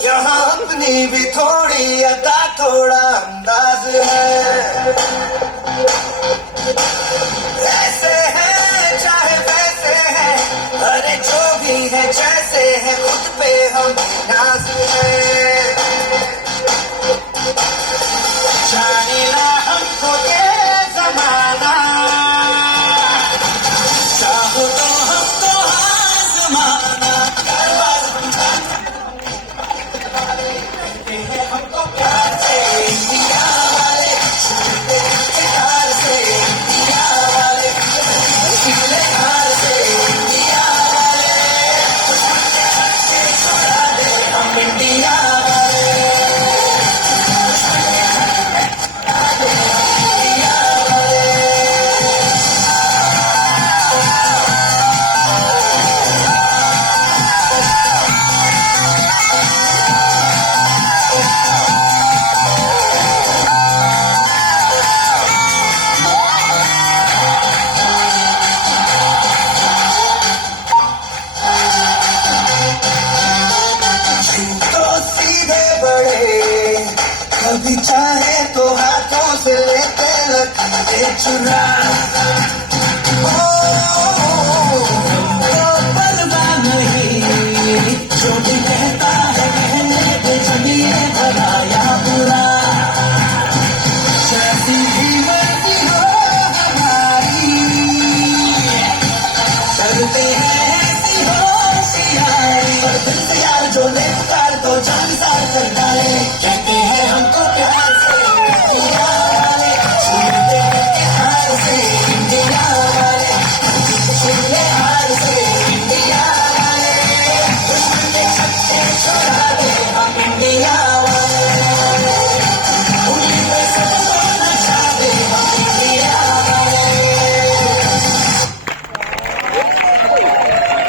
यहाँ अपनी भी थोड़ी अदा थोड़ा अंदाज है। ऐसे है चाहे वैसे है, अरे जो भी है जैसे है, खुद पे हम नाज है। जाने ना हमको ये जमाना, चाहो तो हमको आजमाना। हमको प्यार से इंडिया वाले, सुनते प्यार से इंडिया वाले, प्यार से इंडिया वाले, छोड़ा दे हम इंडिया वाले। तो सीधे बढ़े, कभी चाहे तो हाथों से लेते लकीरें चुरा।